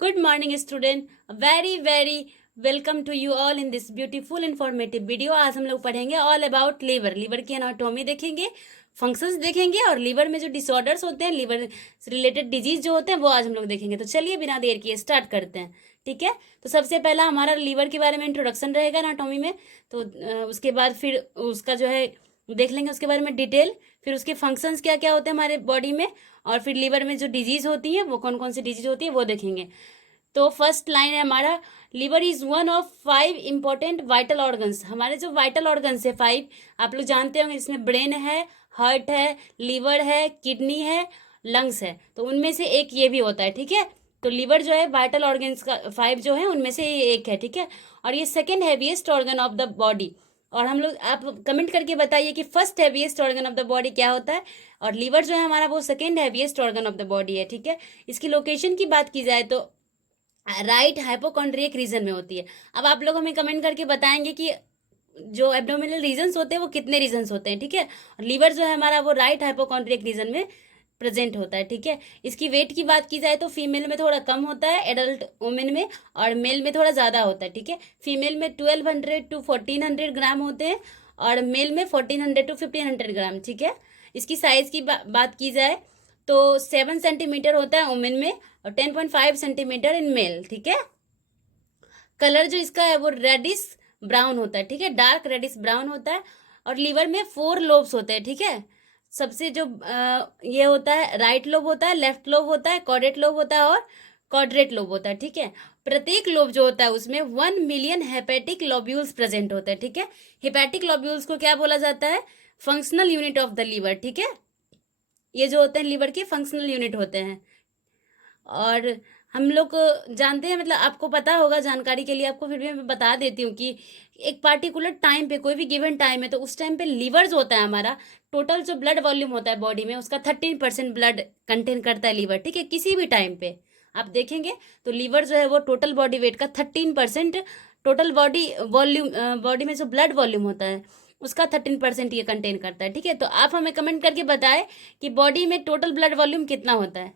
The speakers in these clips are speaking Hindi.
Good morning, student. Very welcome to you all in this beautiful informative video. आज हम लोग पढ़ेंगे ऑल अबाउट लीवर. लीवर की एनाटॉमी देखेंगे, फंक्शंस देखेंगे और लीवर में जो डिसऑर्डर्स होते हैं, लीवर रिलेटेड डिजीज जो होते हैं वो आज हम लोग देखेंगे. तो चलिए बिना देर किए स्टार्ट करते हैं. ठीक है. तो सबसे पहला हमारा लीवर के बारे में इंट्रोडक्शन रहेगा एनाटॉमी में. तो उसके बाद फिर उसका जो है देख लेंगे उसके बारे में डिटेल. फिर उसके फंक्शंस क्या क्या होते हैं हमारे बॉडी में, और फिर लीवर में जो डिजीज होती है वो कौन कौन सी डिजीज होती है वो देखेंगे. तो फर्स्ट लाइन है हमारा, liver is one of 5 important vital organs. हमारे जो वाइटल ऑर्गन्स है 5, आप लोग जानते होंगे, जिसमें ब्रेन है, हार्ट है, लीवर है, किडनी है, लंग्स है. तो उनमें से एक ये भी होता है. ठीक है. तो लीवर जो है वाइटल ऑर्गन्स का 5 जो है उनमें से ये एक है. ठीक है. और ये second heaviest organ of the body. और हम लोग, आप कमेंट करके बताइए कि first heaviest organ of the body क्या होता है. और लीवर जो है हमारा वो second heaviest organ of the body है. ठीक है. इसकी लोकेशन की बात की जाए तो राइट हाइपोकॉन्ड्रियक रीजन में होती है. अब आप लोग हमें कमेंट करके बताएंगे कि जो एब्डोमिनल रीजन्स होते हैं वो कितने रीजन्स होते हैं. ठीक है. और लीवर जो है हमारा वो राइट हाइपोकॉन्ड्रियक रीजन में प्रेजेंट होता है. ठीक है. इसकी वेट की बात की जाए तो फीमेल में थोड़ा कम होता है, एडल्ट वुमेन में, और मेल में थोड़ा ज़्यादा होता है. ठीक है. फीमेल में 1200 to 1400 ग्राम होते हैं और मेल में 1400 to 1500 ग्राम. ठीक है. इसकी साइज की बात की जाए तो 7 सेंटीमीटर होता है वुमेन में और 10.5 सेंटीमीटर इन मेल. ठीक है. कलर जो इसका है वो रेडिश ब्राउन होता है. ठीक है. डार्क रेडिश ब्राउन होता है. और लीवर में 4 लोब्स होते हैं. ठीक है. सबसे जो ये होता है, राइट लोब होता है, लेफ्ट लोब होता है, कॉर्डेट लोब होता है और क्वाड्रेट लोब होता है. ठीक है. प्रत्येक लोब जो होता है उसमें 1 मिलियन हेपेटिक लोब्यूल्स प्रेजेंट होते हैं. ठीक है. हेपेटिक लोब्यूल्स को क्या बोला जाता है? Functional unit of the liver. ठीक है. ये जो होते हैं लीवर के फंक्शनल यूनिट होते हैं. और हम लोग जानते हैं, मतलब आपको पता होगा, जानकारी के लिए आपको फिर भी मैं बता देती हूँ कि एक पार्टिकुलर टाइम पे, कोई भी गिवन टाइम है, तो उस टाइम पे लीवर जो होता है हमारा, टोटल जो ब्लड वॉल्यूम होता है बॉडी में उसका 13% ब्लड कंटेन करता है लीवर. ठीक है. किसी भी टाइम पे आप देखेंगे तो लीवर जो है वो टोटल बॉडी वेट का 13%, टोटल बॉडी वॉल्यूम, बॉडी में जो ब्लड वॉल्यूम होता है उसका 13% ये कंटेन करता है. ठीक है. तो आप हमें कमेंट करके बताएं कि बॉडी में टोटल ब्लड वॉल्यूम कितना होता है.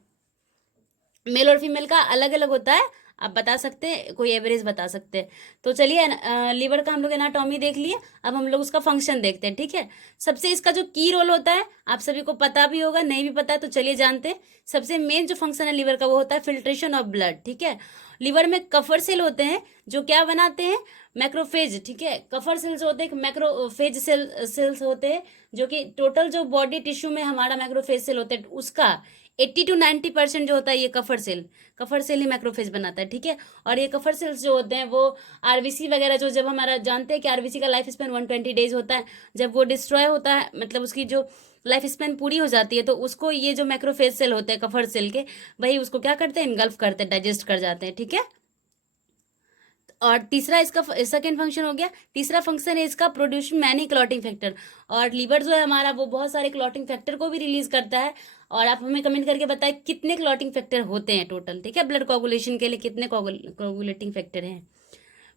मेल और फीमेल का अलग अलग होता है, आप बता सकते हैं, कोई एवरेज बता सकते हैं. तो चलिए, लीवर का हम लोग एनाटॉमी देख लिए. अब हम लोग उसका फंक्शन देखते हैं. ठीक है. सबसे इसका जो की रोल होता है आप सभी को पता भी होगा, नहीं भी पता है तो चलिए जानते हैं. सबसे मेन जो फंक्शन है लीवर का वो होता है फिल्ट्रेशन ऑफ ब्लड. ठीक है. लीवर में कफर सेल होते हैं जो क्या बनाते हैं? मैक्रोफेज. ठीक है. कफर सेल्स होते हैं, मैक्रोफेज सेल्स होते हैं, जो कि टोटल जो बॉडी टिश्यू में हमारा मैक्रोफेज सेल होते हैं उसका 80 to 90% जो होता है ये कफर सेल ही मैक्रोफेज बनाता है. ठीक है. और ये कफर सेल्स जो होते हैं वो आरबीसी वगैरह, जो जब हमारा जानते हैं कि आरबीसी का लाइफ स्पेन 120 डेज होता है, जब वो डिस्ट्रॉय होता है, मतलब उसकी जो लाइफ स्पेन पूरी हो जाती है, तो उसको ये जो मैक्रोफेज सेल होते हैं कफर सेल के, वही उसको क्या करते हैं? इनगल्फ करते हैं, डाइजेस्ट कर जाते हैं. ठीक है. और तीसरा इसका सेकेंड फंक्शन हो गया. तीसरा फंक्शन है इसका प्रोड्यूस मैनी क्लॉटिंग फैक्टर. और लीवर जो है हमारा वो बहुत सारे क्लॉटिंग फैक्टर को भी रिलीज करता है. और आप हमें कमेंट करके बताएं कितने क्लॉटिंग फैक्टर होते हैं टोटल. ठीक है. ब्लड कोगुलेशन के लिए कितने कोगुलेटिंग फैक्टर हैं.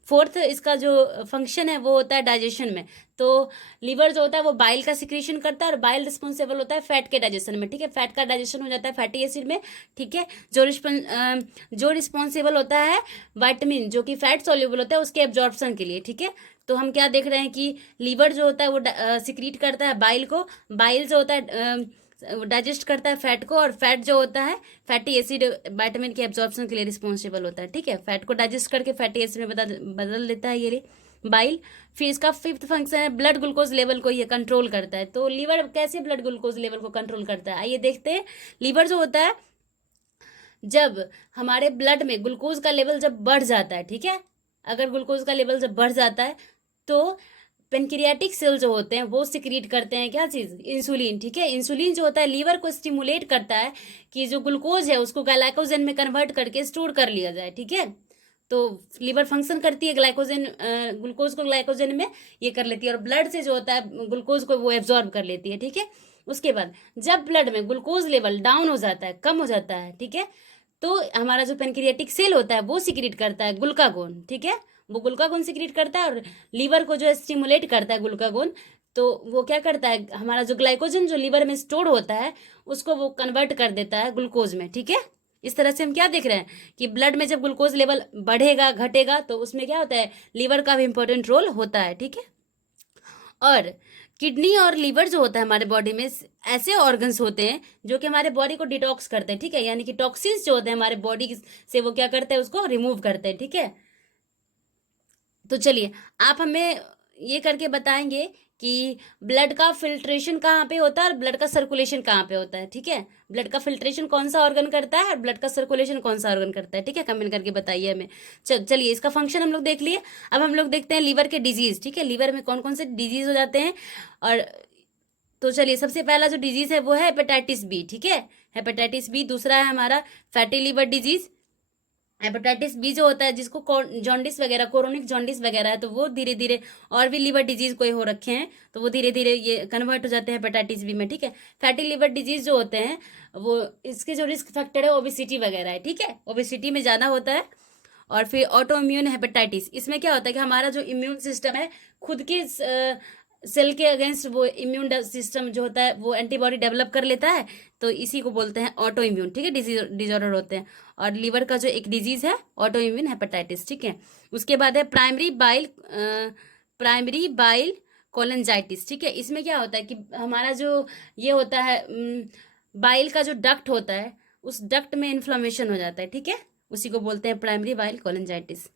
फोर्थ इसका जो फंक्शन है वो होता है डाइजेशन में. तो लीवर जो होता है वो बाइल का सिक्रीशन करता है और बाइल रिस्पॉन्सिबल होता है फैट के डाइजेशन में. ठीक है. फैट का डाइजेशन हो जाता है फैटी एसिड में. ठीक है. जो रिस्पॉन्सिबल होता है वाइटामिन, जो कि फैट सॉल्युबल होता है, उसके एब्जॉर्प्शन के लिए. ठीक है. तो हम क्या देख रहे हैं कि लीवर जो होता है वो सिक्रीट करता है बाइल को. बाइल जो होता है डाइजेस्ट करता है फैट को, और फैट जो होता है फैटी एसिड विटामिन के एब्जॉर्प्शन के लिए रिस्पॉन्सिबल होता है. ठीक है. फैट को डाइजेस्ट करके फैटी एसिड में बदल देता है ये बाइल. फिर इसका फिफ्थ फंक्शन है ब्लड ग्लूकोज लेवल को ये कंट्रोल करता है. तो लीवर कैसे ब्लड ग्लूकोज लेवल को कंट्रोल करता है, आइए देखते हैं. लीवर जो होता है, जब हमारे ब्लड में ग्लूकोज का लेवल जब बढ़ जाता है, ठीक है, अगर ग्लूकोज का लेवल जब बढ़ जाता है तो पेनक्रियाटिक सेल जो होते हैं वो सिक्रीट करते हैं क्या चीज? इंसुलिन. ठीक है. इंसुलिन जो होता है लीवर को स्टिमुलेट करता है कि जो ग्लूकोज है उसको ग्लाइकोजन में कन्वर्ट करके स्टोर कर लिया जाए. ठीक है. तो लीवर फंक्शन करती है ग्लूकोज को ग्लाइकोजन में ये कर लेती है, और ब्लड से जो होता है ग्लूकोज को वो एब्जॉर्ब कर लेती है. ठीक है. उसके बाद जब ब्लड में ग्लूकोज लेवल डाउन हो जाता है, कम हो जाता है, ठीक है, तो हमारा जो पेनक्रियाटिक सेल होता है वो सिक्रीट करता है ग्लूकागोन. ठीक है. वो ग्लूकागोन सिक्रीट करता है और लीवर को जो है स्टिमुलेट करता है ग्लूकागोन. तो वो क्या करता है, हमारा जो ग्लाइकोजन जो लीवर में स्टोर होता है उसको वो कन्वर्ट कर देता है ग्लूकोज में. ठीक है. इस तरह से हम क्या देख रहे हैं कि ब्लड में जब ग्लूकोज लेवल बढ़ेगा घटेगा तो उसमें क्या होता है, लीवर का भी इंपॉर्टेंट रोल होता है, ठीक है। और किडनी और लीवर जो होता है हमारे बॉडी में ऐसे ऑर्गन्स होते हैं जो कि हमारे बॉडी को डिटॉक्स करते हैं, ठीक है, यानी कि टॉक्सिन्स जो होते हैं हमारे बॉडी से वो क्या करते हैं, उसको रिमूव करते हैं, ठीक है। तो चलिए आप हमें ये करके बताएंगे कि ब्लड का फिल्ट्रेशन कहाँ पे होता है और ब्लड का सर्कुलेशन कहाँ पे होता है, ठीक है। ब्लड का फिल्ट्रेशन कौन सा ऑर्गन करता है और ब्लड का सर्कुलेशन कौन सा ऑर्गन करता है, ठीक है, कमेंट करके बताइए हमें। चलिए इसका फंक्शन हम लोग देख लिए। अब हम लोग देखते हैं लीवर के डिजीज, ठीक है, लीवर में कौन कौन से डिजीज हो जाते हैं। और तो चलिए सबसे पहला जो डिजीज है वो है हेपेटाइटिस बी, ठीक है, हेपेटाइटिस बी। दूसरा है हमारा fatty liver disease. Hepatitis B जो होता है जिसको जॉन्डिस वगैरह, कोरोनिक जॉन्डिस वगैरह है, तो वो धीरे धीरे और भी लीवर डिजीज कोई हो रखे हैं तो वो धीरे धीरे ये कन्वर्ट हो जाते हैं हेपेटाइटिस बी में, ठीक है। फैटी लीवर डिजीज जो होते हैं वो इसके जो रिस्क फैक्टर है ओबेसिटी वगैरह है, ठीक है, ओबेसिटी में ज़्यादा होता है। और फिर ऑटो इम्यून हेपेटाइटिस, इसमें क्या होता है कि हमारा जो इम्यून सिस्टम है खुद के सेल के अगेंस्ट वो इम्यून सिस्टम जो होता है वो एंटीबॉडी डेवलप कर लेता है, तो इसी को बोलते हैं ऑटो इम्यून, ठीक है, डिजॉर्डर होते हैं। और लीवर का जो एक डिजीज है ऑटो इम्यून हेपेटाइटिस, ठीक है। उसके बाद है प्राइमरी बाइल कोलेंजाइटिस, ठीक है। इसमें क्या होता है कि हमारा जो ये होता है बाइल का जो डक्ट होता है उस डक्ट में इन्फ्लामेशन हो जाता है, ठीक है, उसी को बोलते हैं प्राइमरी बाइल कोलेंजाइटिस।